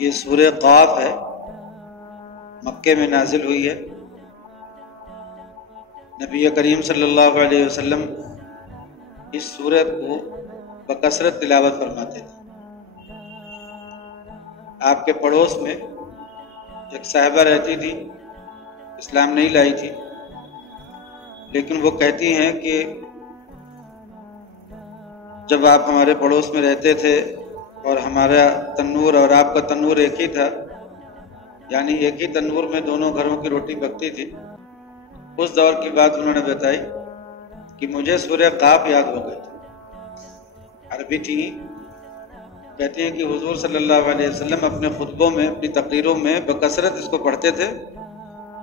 یہ سورہ قاف ہے، مکے میں نازل ہوئی ہے۔ نبی کریم صلی اللہ علیہ وسلم اس سورت کو بکثرت تلاوت فرماتے تھے۔ آپ کے پڑوس میں ایک صاحبہ رہتی تھی، اسلام نہیں لائی تھی، لیکن وہ کہتی ہیں کہ جب آپ ہمارے پڑوس میں رہتے تھے اور ہمارا تنور اور آپ کا تنور ایک ہی تھا، یعنی ایک ہی تنور میں دونوں گھروں کی روٹی پکتی تھی، اس دور کی بات انہوں نے بتائی کہ مجھے سورہ قاف یاد ہو گئی تھی، عربی تھی۔ کہتی ہیں کہ حضور صلی اللہ علیہ وسلم اپنے خطبوں میں، اپنی تقریروں میں بکثرت اس کو پڑھتے تھے،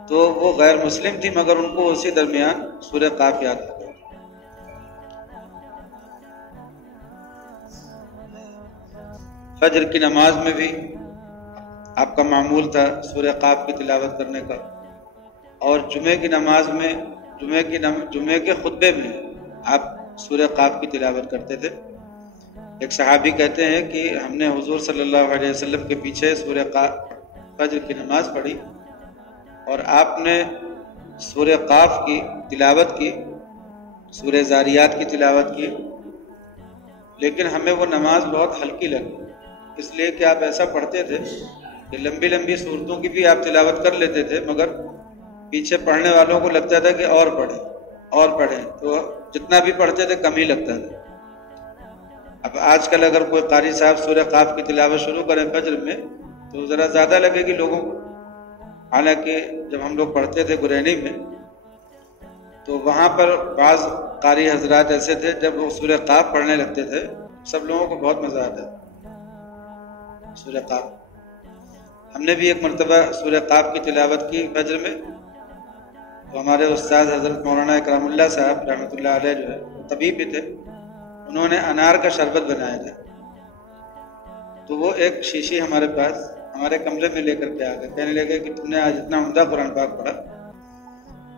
تو وہ غیر مسلم تھی مگر ان کو اسی درمیان سورہ قاف یاد ہو گئی۔ فجر کی نماز میں بھی آپ کا معمول تھا سورہ قاف کی تلاوت کرنے کا، اور جمعے کی نماز میں، جمعے کے خطبے میں آپ سورہ قاف کی تلاوت کرتے تھے۔ ایک صحابی کہتے ہیں کہ ہم نے حضور صلی اللہ علیہ وسلم کے پیچھے سورہ قاف فجر کی نماز پڑھی اور آپ نے سورہ قاف کی تلاوت کی، سورہ زاریات کی تلاوت کی، لیکن ہمیں وہ نماز بہت ہلکی لگی، اس لیے کہ آپ ایسا پڑھتے تھے کہ لمبی لمبی صورتوں کی بھی آپ تلاوت کر لیتے تھے، مگر پیچھے پڑھنے والوں کو لگتا تھا کہ اور پڑھیں، تو جتنا بھی پڑھتے تھے کم ہی لگتا تھا۔ اب آج کل اگر کوئی قاری صاحب سورہ قاف کی تلاوت شروع کریں فجر میں تو ذرا زیادہ لگے گی لوگوں کو، حالانکہ جب ہم لوگ پڑھتے تھے گرینی میں تو وہاں پر بعض قاری حضرات ایسے تھے، جب وہ سورہ قاف پڑھنے لگتے تھے سب لوگوں کو بہت مزہ آتا تھا سورہ قاف۔ ہم نے بھی ایک مرتبہ سورہ قاف کی تلاوت کی فجر میں، تو ہمارے استاد حضرت مولانا اکرام اللہ صاحب رحمۃ اللہ علیہ جو ہے طبیب بھی تھے، انہوں نے انار کا شربت بنایا تھا، تو وہ ایک شیشی ہمارے پاس ہمارے کمرے میں لے کر کے آ گئے، کہنے لگے کہ تم نے آج اتنا عمدہ قرآن پاک پڑھا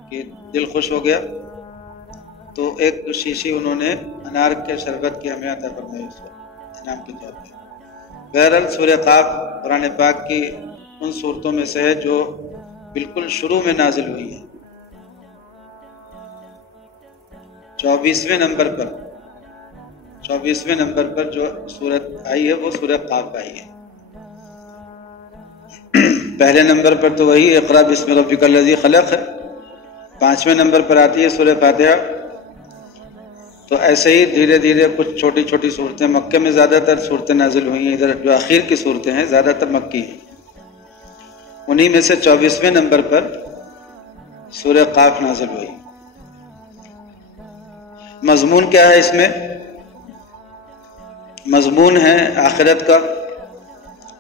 کہ دل خوش ہو گیا، تو ایک شیشی انہوں نے انار کے شربت کی ہمیں عطا فرمائی اس وقت انعام کے طور پہ۔ بہرحال سورہ قاف قرآن پاک کی ان صورتوں میں سے ہے جو بالکل شروع میں نازل ہوئی ہے۔ 24ویں نمبر پر جو سورت آئی ہے وہ سورہ قاف آئی ہے۔ پہلے نمبر پر تو وہی اقرا بسم ربک الذی خلق ہے، 5ویں نمبر پر آتی ہے سورہ فاتحہ۔ تو ایسے ہی دھیرے دھیرے کچھ چھوٹی چھوٹی صورتیں، مکے میں زیادہ تر صورتیں نازل ہوئی ہیں، ادھر جو اخیر کی صورتیں ہیں زیادہ تر مکی ہیں، انہی میں سے 24ویں نمبر پر سورہ قاف نازل ہوئی۔ مضمون کیا ہے اس میں؟ مضمون ہے آخرت کا،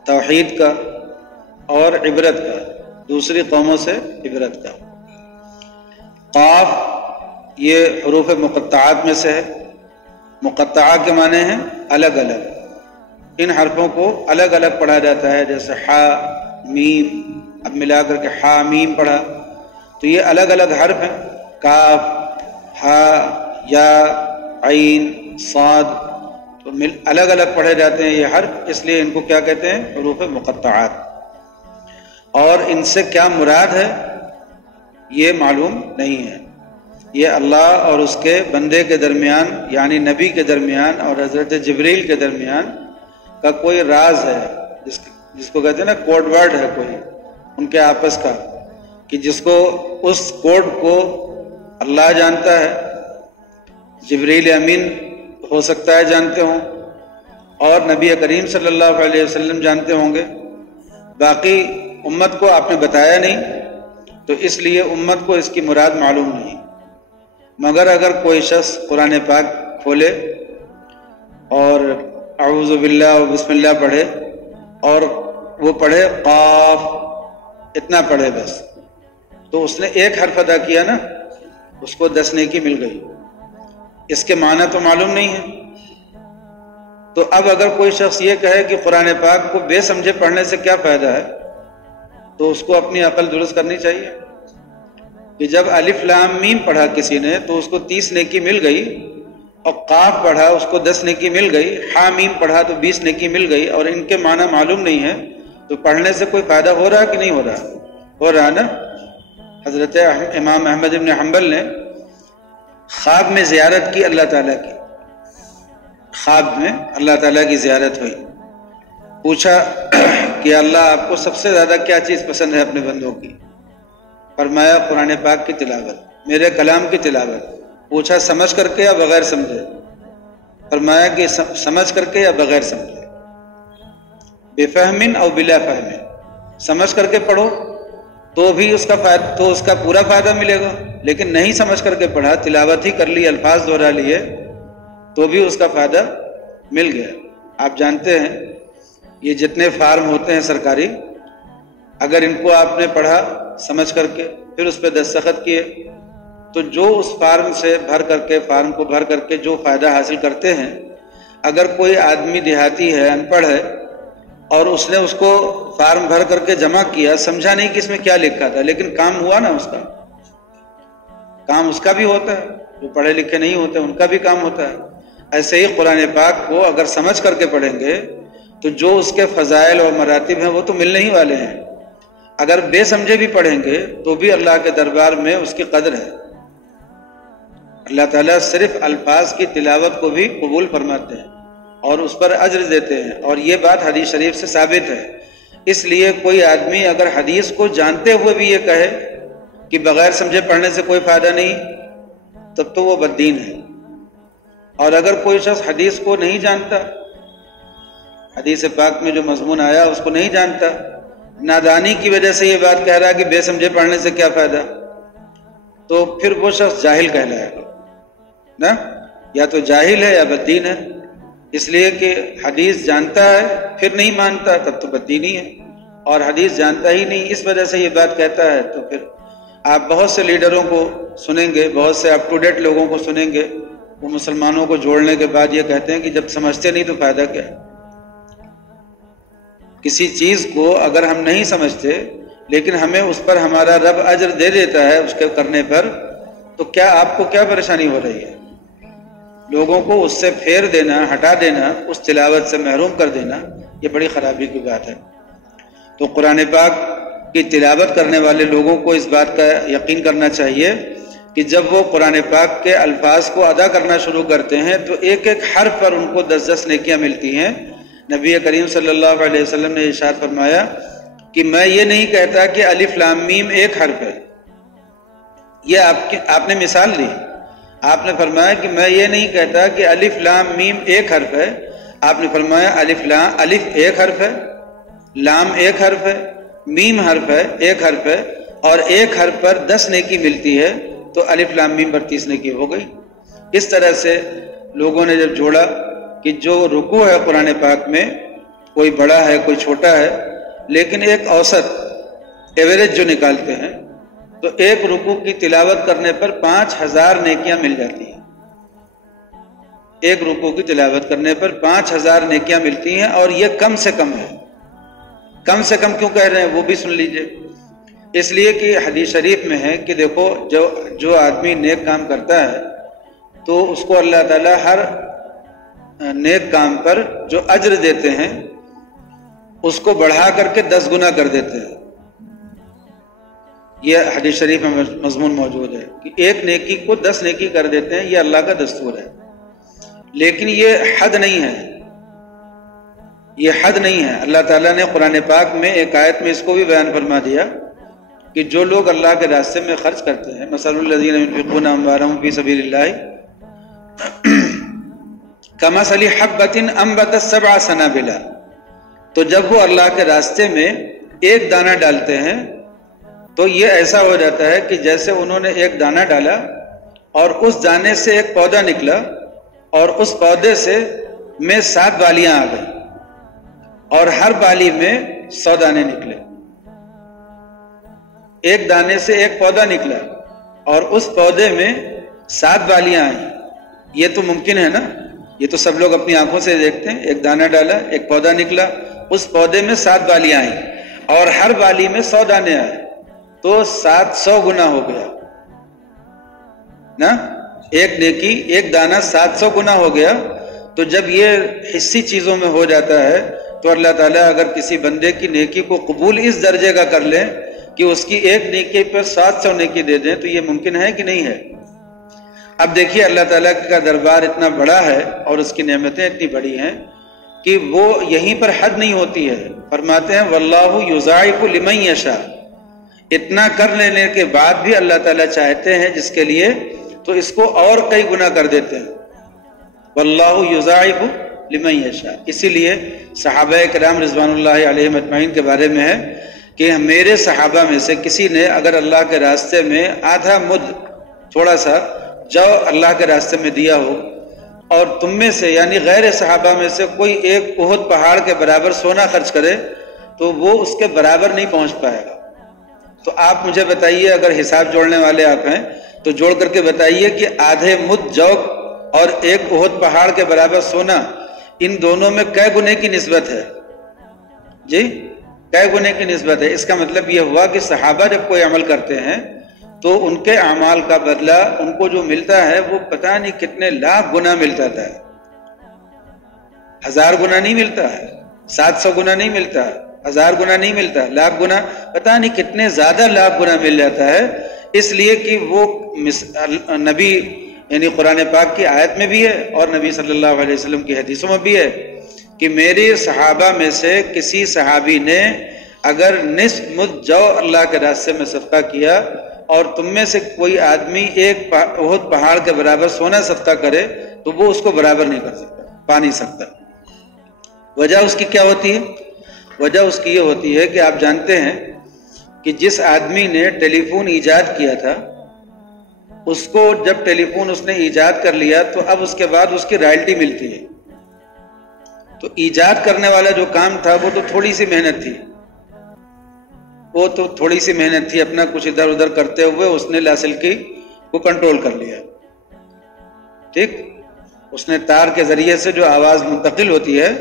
توحید کا اور عبرت کا، دوسری قوموں سے عبرت کا۔ قاف یہ حروف مقطعات میں سے ہے، مقطعہ کے معنی ہیں الگ الگ، ان حرفوں کو الگ الگ پڑھا جاتا ہے، جیسے حا میم، اب ملا کر کے حا میم پڑھا تو یہ الگ الگ حرف ہیں، کاف، ہا، یا، عین، صاد، تو الگ الگ پڑھے جاتے ہیں یہ حرف، اس لیے ان کو کیا کہتے ہیں؟ حروف مقطعات۔ اور ان سے کیا مراد ہے یہ معلوم نہیں ہے، یہ اللہ اور اس کے بندے کے درمیان، یعنی نبی کے درمیان اور حضرت جبریل کے درمیان کا کوئی راز ہے، جس کو کہتے ہیں نا کوڈ ورڈ ہے کوئی ان کے آپس کا، کہ جس کو اس کوڈ کو اللہ جانتا ہے، جبریل امین ہو سکتا ہے جانتے ہوں، اور نبی کریم صلی اللہ علیہ وسلم جانتے ہوں گے، باقی امت کو آپ نے بتایا نہیں، تو اس لیے امت کو اس کی مراد معلوم نہیں۔ مگر اگر کوئی شخص قرآن پاک کھولے اور اعوذ باللہ و بسم اللہ پڑھے اور وہ پڑھے قاف، اتنا پڑھے بس، تو اس نے ایک حرف ادا کیا نا، اس کو 10 نیکی مل گئی۔ اس کے معنی تو معلوم نہیں ہے، تو اب اگر کوئی شخص یہ کہے کہ قرآن پاک کو بے سمجھے پڑھنے سے کیا فائدہ ہے، تو اس کو اپنی عقل درست کرنی چاہیے کہ جب الف لام میم پڑھا کسی نے تو اس کو 30 نیکی مل گئی، اور قاف پڑھا اس کو 10 نیکی مل گئی، حا میم پڑھا تو 20 نیکی مل گئی، اور ان کے معنی معلوم نہیں ہے، تو پڑھنے سے کوئی فائدہ ہو رہا کہ نہیں ہو رہا؟ ہو رہا نا. حضرت امام احمد بن حنبل نے خواب میں زیارت کی اللہ تعالیٰ کی. خواب میں اللہ تعالیٰ کی زیارت ہوئی. پوچھا کہ اللہ آپ کو سب سے زیادہ کیا چیز پسند ہے اپنے بندوں کی؟ فرمایا قرآن پاک کی تلاوت, میرے کلام کی تلاوت. پوچھا سمجھ کر کے یا بغیر سمجھے؟ فرمایا کہ سمجھ کر کے یا بغیر سمجھے. بفہم او بلا فہم, سمجھ کر کے پڑھو تو بھی اس کا پورا فائدہ ملے گا, لیکن نہیں سمجھ کر کے پڑھا, تلاوت ہی کر لی, الفاظ دہرا لیے, تو بھی اس کا فائدہ مل گیا. آپ جانتے ہیں یہ جتنے فارم ہوتے ہیں سرکاری, اگر ان کو آپ نے پڑھا سمجھ کر کے پھر اس پہ دستخط کیے تو جو اس فارم سے فارم کو بھر کر کے جو فائدہ حاصل کرتے ہیں, اگر کوئی آدمی دیہاتی ہے, ان پڑھ ہے, اور اس نے اس کو فارم بھر کر کے جمع کیا, سمجھا نہیں کہ اس میں کیا لکھا تھا, لیکن کام ہوا نا, اس کا کام اس کا بھی ہوتا ہے, جو پڑھے لکھے نہیں ہوتے ان کا بھی کام ہوتا ہے. ایسے ہی قرآن پاک کو اگر سمجھ کر کے پڑھیں گے تو جو اس کے فضائل اور مراتب ہیں وہ تو ملنے ہی والے ہیں. اگر بے سمجھے بھی پڑھیں گے تو بھی اللہ کے دربار میں اس کی قدر ہے. اللہ تعالیٰ صرف الفاظ کی تلاوت کو بھی قبول فرماتے ہیں اور اس پر اجر دیتے ہیں, اور یہ بات حدیث شریف سے ثابت ہے. اس لیے کوئی آدمی اگر حدیث کو جانتے ہوئے بھی یہ کہے کہ بغیر سمجھے پڑھنے سے کوئی فائدہ نہیں, تب تو وہ بددین ہے. اور اگر کوئی شخص حدیث کو نہیں جانتا, حدیث پاک میں جو مضمون آیا اس کو نہیں جانتا, نادانی کی وجہ سے یہ بات کہہ رہا ہے کہ بے سمجھے پڑھنے سے کیا فائدہ, تو پھر وہ شخص جاہل کہلائے گا نا, یا تو جاہل ہے یا بددین ہے. اس لیے کہ حدیث جانتا ہے پھر نہیں مانتا, تب تو بددینی ہے, اور حدیث جانتا ہی نہیں اس وجہ سے یہ بات کہتا ہے. تو پھر آپ بہت سے لیڈروں کو سنیں گے, بہت سے اپ ٹو ڈیٹ لوگوں کو سنیں گے, وہ مسلمانوں کو جوڑنے کے بعد یہ کہتے ہیں کہ جب سمجھتے نہیں تو فائدہ کیا ہے. کسی چیز کو اگر ہم نہیں سمجھتے لیکن ہمیں اس پر ہمارا رب اجر دے دیتا ہے اس کے کرنے پر, تو کیا آپ کو کیا پریشانی ہو رہی ہے؟ لوگوں کو اس سے پھیر دینا, ہٹا دینا, اس تلاوت سے محروم کر دینا, یہ بڑی خرابی کی بات ہے. تو قرآن پاک کی تلاوت کرنے والے لوگوں کو اس بات کا یقین کرنا چاہیے کہ جب وہ قرآن پاک کے الفاظ کو ادا کرنا شروع کرتے ہیں تو ایک ایک حرف پر ان کو 10 نیکیاں ملتی ہیں. نبی کریم صلی اللہ علیہ وسلم نے ارشاد فرمایا کہ میں یہ نہیں کہتا کہ الف لام میم ایک حرف ہے. یہ آپ نے مثال دی, آپ نے فرمایا کہ میں یہ نہیں کہتا کہ الف لام میم ایک حرف ہے. آپ نے فرمایا الف ایک حرف ہے, لام ایک حرف ہے, میم حرف ہے, ایک حرف ہے, اور ایک حرف پر 10 نیکی ملتی ہے, تو الف لام میم پر 30 نیکی ہو گئی. اس طرح سے لوگوں نے جب جوڑا کہ جو رکوع ہے قرآن پاک میں, کوئی بڑا ہے کوئی چھوٹا ہے, لیکن ایک اوسط ایوریج جو نکالتے ہیں, تو ایک رکوع کی تلاوت کرنے پر 5000 نیکیاں مل جاتی ہیں. ایک رکوع کی تلاوت کرنے پر 5000 نیکیاں ملتی ہیں, اور یہ کم سے کم ہے. کم سے کم کیوں کہہ رہے ہیں وہ بھی سن لیجئے. اس لیے کہ حدیث شریف میں ہے کہ دیکھو جو آدمی نیک کام کرتا ہے تو اس کو اللہ تعالیٰ ہر نیک کام پر جو اجر دیتے ہیں اس کو بڑھا کر کے 10 گنا کر دیتے ہیں. یہ حدیث شریف میں مضمون موجود ہے کہ ایک نیکی کو 10 نیکی کر دیتے ہیں, یہ اللہ کا دستور ہے. لیکن یہ حد نہیں ہے, یہ حد نہیں ہے. اللہ تعالیٰ نے قرآن پاک میں ایک آیت میں اس کو بھی بیان فرما دیا کہ جو لوگ اللہ کے راستے میں خرچ کرتے ہیں, مثل الذین ينفقون اموالهم فی سبیل اللہ کمثل حبۃ انبتت 7 سنابل, تو جب وہ اللہ کے راستے میں ایک دانہ ڈالتے ہیں تو یہ ایسا ہو جاتا ہے کہ جیسے انہوں نے ایک دانہ ڈالا اور اس دانے سے ایک پودا نکلا, اور اس پودے میں 7 بالیاں آ گئی, اور ہر بالی میں 100 دانے نکلے. ایک دانے سے ایک پودا نکلا اور اس پودے میں 7 بالیاں آئیں. یہ تو ممکن ہے نا, یہ تو سب لوگ اپنی آنکھوں سے دیکھتے ہیں. ایک دانہ ڈالا, ایک پودا نکلا, اس پودے میں 7 بالیاں آئیں, اور ہر بالی میں 100 دانے آئے, تو 700 گنا ہو گیا نا. ایک نیکی, ایک دانہ 700 گنا ہو گیا. تو جب یہ حصی چیزوں میں ہو جاتا ہے تو اللہ تعالیٰ اگر کسی بندے کی نیکی کو قبول اس درجے کا کر لیں کہ اس کی ایک نیکی پر 700 نیکی دے دیں تو یہ ممکن ہے کہ نہیں ہے؟ اب دیکھیے اللہ تعالیٰ کا دربار اتنا بڑا ہے اور اس کی نعمتیں اتنی بڑی ہیں کہ وہ یہیں پر حد نہیں ہوتی ہے. فرماتے ہیں واللہ یضاعف لمن یشاء. اتنا کر لینے کے بعد بھی اللہ تعالیٰ چاہتے ہیں جس کے لیے تو اس کو اور کئی گنا کر دیتے ہیں. واللہ یضاعف لمن یشاء. اسی لیے صحابہ کرام رضوان اللہ علیہم اجمعین کے بارے میں ہے کہ میرے صحابہ میں سے کسی نے اگر اللہ کے راستے میں آدھا مد تھوڑا سا جو اللہ کے راستے میں دیا ہو اور تم میں سے یعنی غیر صحابہ میں سے کوئی ایک احد پہاڑ کے برابر سونا خرچ کرے تو وہ اس کے برابر نہیں پہنچ پائے گا. تو آپ مجھے بتائیے، اگر حساب جوڑنے والے آپ ہیں تو جوڑ کر کے بتائیے کہ آدھے مد جو اور ایک احد پہاڑ کے برابر سونا، ان دونوں میں کئے گنے کی نسبت ہے؟ جی کئے گنے کی نسبت ہے؟ اس کا مطلب یہ ہوا کہ صحابہ جب کوئی عمل کرتے ہیں تو ان کے اعمال کا بدلہ ان کو جو ملتا ہے وہ پتہ نہیں کتنے لاکھ گنا ملتا ہے. 1000 گنا نہیں ملتا ہے، 700 گنا نہیں ملتا، 1000 گنا نہیں ملتا، لاکھ گنا، پتہ نہیں کتنے زیادہ لاکھ گنا مل جاتا ہے. اس لیے کہ وہ نبی یعنی قرآن پاک کی آیت میں بھی ہے اور نبی صلی اللہ علیہ وسلم کی حدیثوں میں بھی ہے کہ میرے صحابہ میں سے کسی صحابی نے اگر نصف مد جو اللہ کے راستے میں صدقہ کیا اور تم میں سے کوئی آدمی ایک احد پہاڑ کے برابر سونا صدقہ کرے تو وہ اس کو برابر نہیں کر سکتا، پا نہیں سکتا. وجہ اس کی کیا ہوتی ہے؟ وجہ اس کی یہ ہوتی ہے کہ آپ جانتے ہیں کہ جس آدمی نے ٹیلی فون ایجاد کیا تھا اس کو جب ٹیلی فون اس نے ایجاد کر لیا تو اب اس کے بعد اس کی رائلٹی ملتی ہے. تو ایجاد کرنے والا جو کام تھا وہ تو تھوڑی سی محنت تھی، اپنا کچھ ادھر ادھر کرتے ہوئے اس نے لاسلکی کو کنٹرول کر لیا. ٹھیک، اس نے تار کے ذریعے سے جو آواز منتقل ہوتی ہے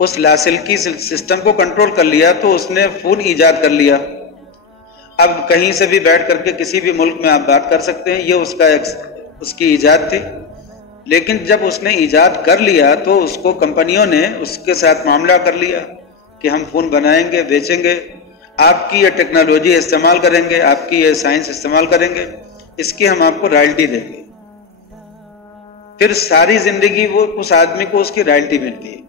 اس لاسلکی سسٹم کو کنٹرول کر لیا تو اس نے فون ایجاد کر لیا. اب کہیں سے بھی بیٹھ کر کے کسی بھی ملک میں آپ بات کر سکتے ہیں، یہ اس کی ایجاد تھی. لیکن جب اس نے ایجاد کر لیا تو اس کو کمپنیوں نے اس کے ساتھ معاملہ کر لیا کہ ہم فون بنائیں گے، بیچیں گے، آپ کی یہ ٹیکنالوجی استعمال کریں گے، آپ کی یہ سائنس استعمال کریں گے، اس کی ہم آپ کو رائلٹی دیں گے. پھر ساری زندگی وہ اس آدمی کو اس کی رائلٹی ملتی ہے.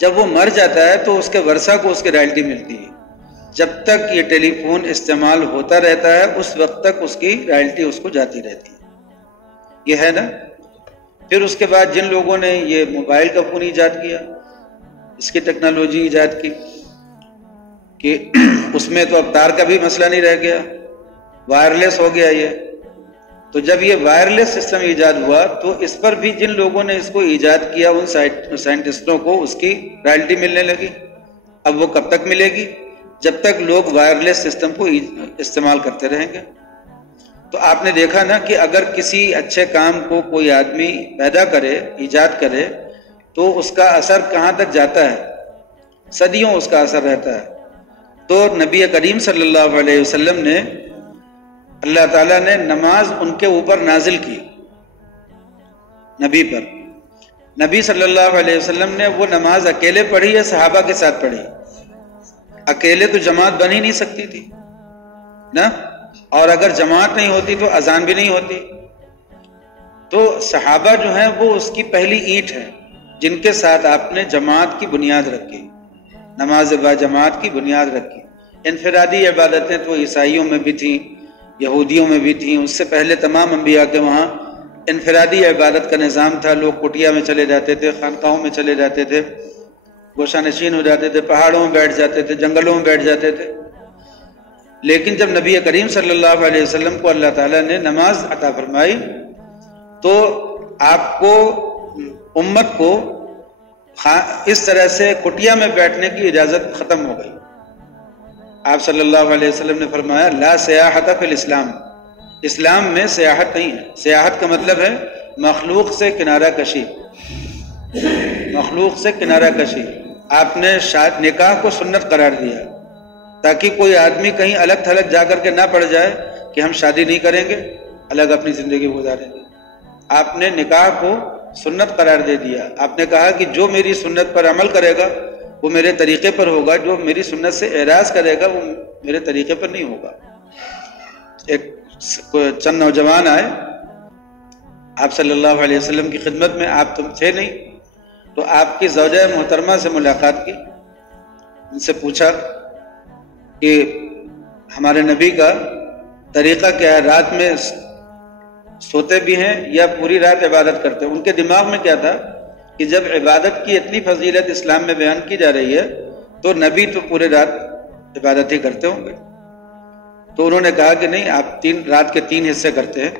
جب وہ مر جاتا ہے تو اس کے ورثہ کو اس کی رائلٹی ملتی ہے. جب تک یہ ٹیلی فون استعمال ہوتا رہتا ہے اس وقت تک اس کی رائلٹی اس کو جاتی رہتی ہے. یہ ہے نا. پھر اس کے بعد جن لوگوں نے یہ موبائل کا فون ایجاد کیا، اس کی ٹیکنالوجی ایجاد کی کہ اس میں تو اب تار کا بھی مسئلہ نہیں رہ گیا، وائرلیس ہو گیا یہ. تو جب یہ وائرلیس سسٹم ایجاد ہوا تو اس پر بھی جن لوگوں نے اس کو ایجاد کیا ان سائنٹسٹوں کو اس کی رائلٹی ملنے لگی. اب وہ کب تک ملے گی؟ جب تک لوگ وائرلیس سسٹم کو استعمال کرتے رہیں گے. تو آپ نے دیکھا نا کہ اگر کسی اچھے کام کو کوئی آدمی پیدا کرے، ایجاد کرے، تو اس کا اثر کہاں تک جاتا ہے؟ صدیوں اس کا اثر رہتا ہے. تو نبی کریم صلی اللہ علیہ وسلم نے، اللہ تعالیٰ نے نماز ان کے اوپر نازل کی، نبی پر. نبی صلی اللہ علیہ وسلم نے وہ نماز اکیلے پڑھی یا صحابہ کے ساتھ پڑھی؟ اکیلے تو جماعت بن ہی نہیں سکتی تھی نا، اور اگر جماعت نہیں ہوتی تو اذان بھی نہیں ہوتی. تو صحابہ جو ہیں وہ اس کی پہلی اینٹ ہے جن کے ساتھ آپ نے جماعت کی بنیاد رکھی، نماز با جماعت کی بنیاد رکھی. انفرادی عبادتیں تو عیسائیوں میں بھی تھیں، یہودیوں میں بھی تھیں. اس سے پہلے تمام انبیاء کے وہاں انفرادی عبادت کا نظام تھا. لوگ کٹیا میں چلے جاتے تھے، خانقاہوں میں چلے جاتے تھے، گوشہ نشین ہو جاتے تھے، پہاڑوں میں بیٹھ جاتے تھے، جنگلوں میں بیٹھ جاتے تھے. لیکن جب نبی کریم صلی اللہ علیہ وسلم کو اللہ تعالیٰ نے نماز عطا فرمائی تو آپ کو، امت کو اس طرح سے کٹیا میں بیٹھنے کی اجازت ختم ہو گئی. آپ صلی اللہ علیہ وسلم نے فرمایا لا سیاحت فی الاسلام، اسلام میں سیاحت نہیں ہے. سیاحت کا مطلب ہے مخلوق سے کنارہ کشی، مخلوق سے کنارہ کشی. آپ نے نکاح کو سنت قرار دیا تاکہ کوئی آدمی کہیں الگ تھلگ جا کر کے نہ پڑ جائے کہ ہم شادی نہیں کریں گے، الگ اپنی زندگی گزاریں گے. آپ نے نکاح کو سنت قرار دے دیا. آپ نے کہا کہ جو میری سنت پر عمل کرے گا وہ میرے طریقے پر ہوگا، جو میری سنت سے اعراض کرے گا وہ میرے طریقے پر نہیں ہوگا۔ ایک چند نوجوان آئے آپ صلی اللہ علیہ وسلم کی خدمت میں، آپ تم تھے نہیں، تو آپ کی زوجہ محترمہ سے ملاقات کی، ان سے پوچھا کہ ہمارے نبی کا طریقہ کیا ہے، رات میں سوتے بھی ہیں یا پوری رات عبادت کرتے ہیں؟ ان کے دماغ میں کیا تھا کہ جب عبادت کی اتنی فضیلت اسلام میں بیان کی جا رہی ہے تو نبی تو پورے رات عبادت ہی کرتے ہوں گے۔ تو انہوں نے کہا کہ نہیں، آپ رات کے 3 حصے کرتے ہیں،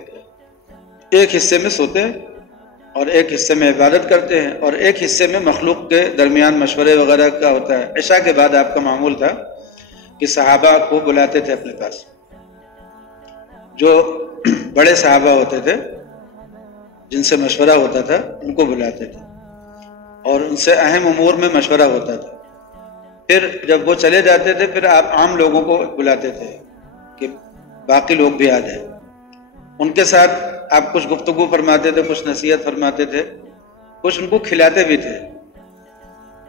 ایک حصے میں سوتے ہیں اور ایک حصے میں عبادت کرتے ہیں اور ایک حصے میں مخلوق کے درمیان مشورے وغیرہ کا ہوتا ہے۔ عشاء کے بعد آپ کا معمول تھا کہ صحابہ کو بلاتے تھے اپنے پاس، جو بڑے صحابہ ہوتے تھے جن سے مشورہ ہوتا تھا ان کو بلاتے تھے اور ان سے اہم امور میں مشورہ ہوتا تھا۔ پھر جب وہ چلے جاتے تھے پھر آپ عام لوگوں کو بلاتے تھے کہ باقی لوگ بھی آ جائیں، ان کے ساتھ آپ کچھ گفتگو فرماتے تھے، کچھ نصیحت فرماتے تھے، کچھ ان کو کھلاتے بھی تھے،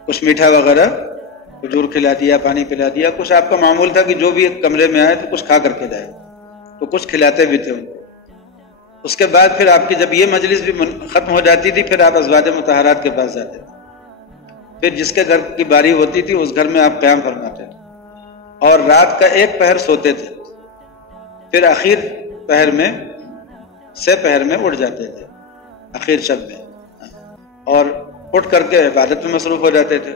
کچھ میٹھا وغیرہ، کھجور کھلا دیا، پانی پلا دیا، کچھ آپ کا معمول تھا کہ جو بھی ایک کمرے میں آئے تو کچھ کھا کر کے جائے، تو کچھ کھلاتے بھی تھے ان کو۔ اس کے بعد پھر آپ کی جب یہ مجلس بھی ختم ہو جاتی تھی پھر آپ ازواج مطہرات کے پاس جاتے تھے، پھر جس کے گھر کی باری ہوتی تھی اس گھر میں آپ قیام فرماتے تھے اور رات کا 1 پہر سوتے تھے، پھر آخر پہر میں اٹھ جاتے تھے، آخر شب میں، اور اٹھ کر کے عبادت میں مصروف ہو جاتے تھے۔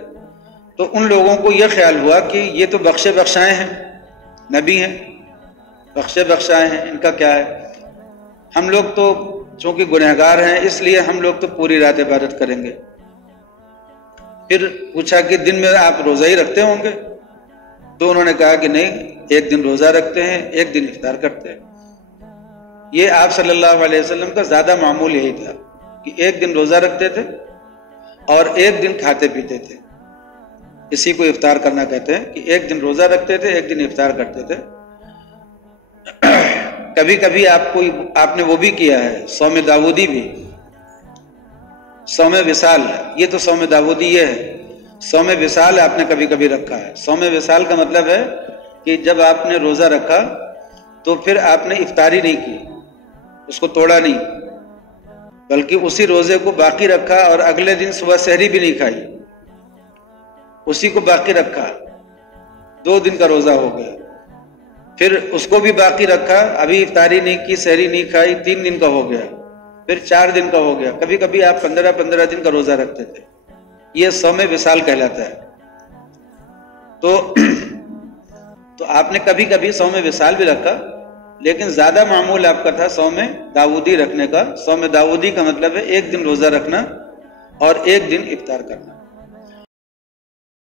تو ان لوگوں کو یہ خیال ہوا کہ یہ تو بخشے بخشائے ہیں، نبی ہیں، بخشے بخشائے ہیں، ان کا کیا ہے، ہم لوگ تو چونکہ گنہگار ہیں اس لیے ہم لوگ تو پوری رات عبادت کریں گے۔ پھر پوچھا کہ دن میں آپ روزہ ہی رکھتے ہوں گے؟ تو انہوں نے کہا کہ نہیں، ایک دن روزہ رکھتے ہیں، ایک دن افطار کرتے ہیں۔ یہ آپ صلی اللہ علیہ وسلم کا زیادہ معمول یہی تھا کہ ایک دن روزہ رکھتے تھے اور ایک دن کھاتے پیتے تھے، اسی کو افطار کرنا کہتے ہیں کہ ایک دن روزہ رکھتے تھے، ایک دن افطار کرتے تھے۔ کبھی کبھی آپ نے وہ بھی کیا ہے، صوم داودی بھی، صوم وصال، یہ تو صوم داودی یہ ہے، صوم وصال آپ نے کبھی کبھی رکھا ہے۔ صوم وصال کا مطلب ہے کہ جب آپ نے روزہ رکھا تو پھر آپ نے افطاری نہیں کی، اس کو توڑا نہیں، بلکہ اسی روزے کو باقی رکھا اور اگلے دن صبح سحری بھی نہیں کھائی، اسی کو باقی رکھا، 2 دن کا روزہ ہو گیا۔ پھر اس کو بھی باقی رکھا، ابھی افطاری نہیں کی، سحری نہیں کھائی، 3 دن کا ہو گیا، پھر 4 دن کا ہو گیا، کبھی کبھی آپ 15 دن کا روزہ رکھتے تھے، یہ صوم وصال کہلاتا ہے۔ تو آپ نے کبھی کبھی صوم وصال بھی رکھا، لیکن زیادہ معمول آپ کا تھا صوم داودی رکھنے کا۔ صوم داودی کا مطلب ہے 1 دن روزہ رکھنا اور 1 دن افطار کرنا۔